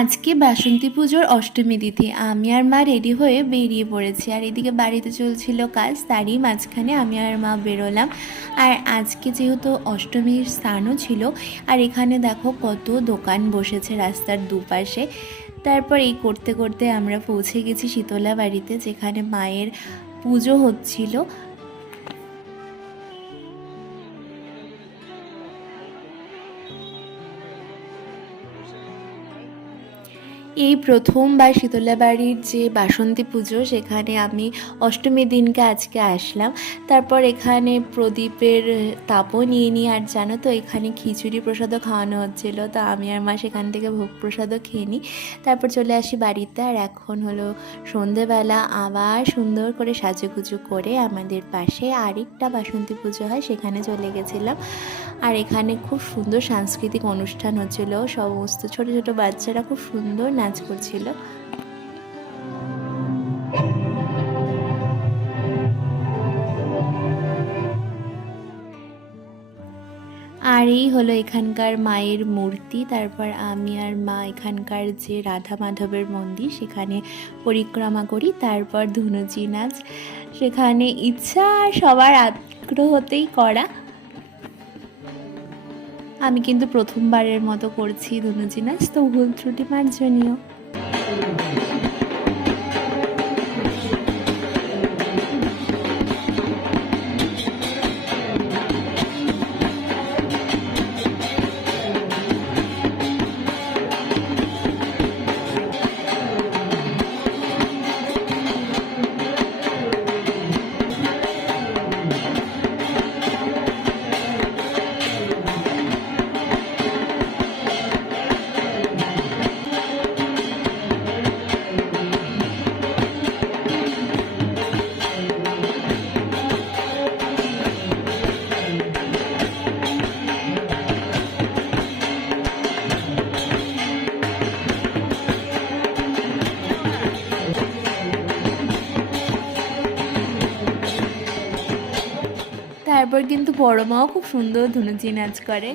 আজকে বাসন্তী পুজোর অষ্টমী তিথি। আমি আর মা রেডি হয়ে বেরিয়ে পড়েছি, আর এদিকে বাড়িতে চলছিল কাজ, তারই মাঝখানে আমি আর মা বেরোলাম। আর আজকে যেহেতু অষ্টমীর স্থানও ছিল, আর এখানে দেখো কত দোকান বসেছে রাস্তার দুপাশে। তারপর এই করতে করতে আমরা পৌঁছে গেছি শীতলা বাড়িতে, যেখানে মায়ের পুজো হচ্ছিল। এই প্রথমবার শীতলা বাড়ির যে বাসন্তী পুজো, সেখানে আমি অষ্টমীর দিনকে আজকে আসলাম। তারপর এখানে প্রদীপের তাপও নিয়ে আর জানো তো এখানে খিচুড়ি প্রসাদও খাওয়ানো হচ্ছিলো, তো আমি আর মা সেখান থেকে ভোগ প্রসাদও খেয়ে নিই। তারপর চলে আসি বাড়িতে, আর এখন হলো সন্ধেবেলা। আবার সুন্দর করে সাজুগুজু করে আমাদের পাশে আরেকটা বাসন্তী পুজো হয়, সেখানে চলে গেছিলাম। আর এখানে খুব সুন্দর সাংস্কৃতিক অনুষ্ঠান হচ্ছিল, সমস্ত ছোট ছোট বাচ্চারা খুব সুন্দর নাচ করছিল। আর এই হলো এখানকার মায়ের মূর্তি। তারপর আমি আর মা এখানকার যে রাধা মাধবের মন্দির, সেখানে পরিক্রমা করি। তারপর ধুনুচি নাচ, সেখানে ইচ্ছা সবার আগ্রহতেই করা। আমি কিন্তু প্রথমবারের মতো করছি ধনুচি নাচ, তো ভুল ত্রুটি মার্জনীয়। তারপর কিন্তু বড় মাও খুব সুন্দর ধুনুচি নাচ করে।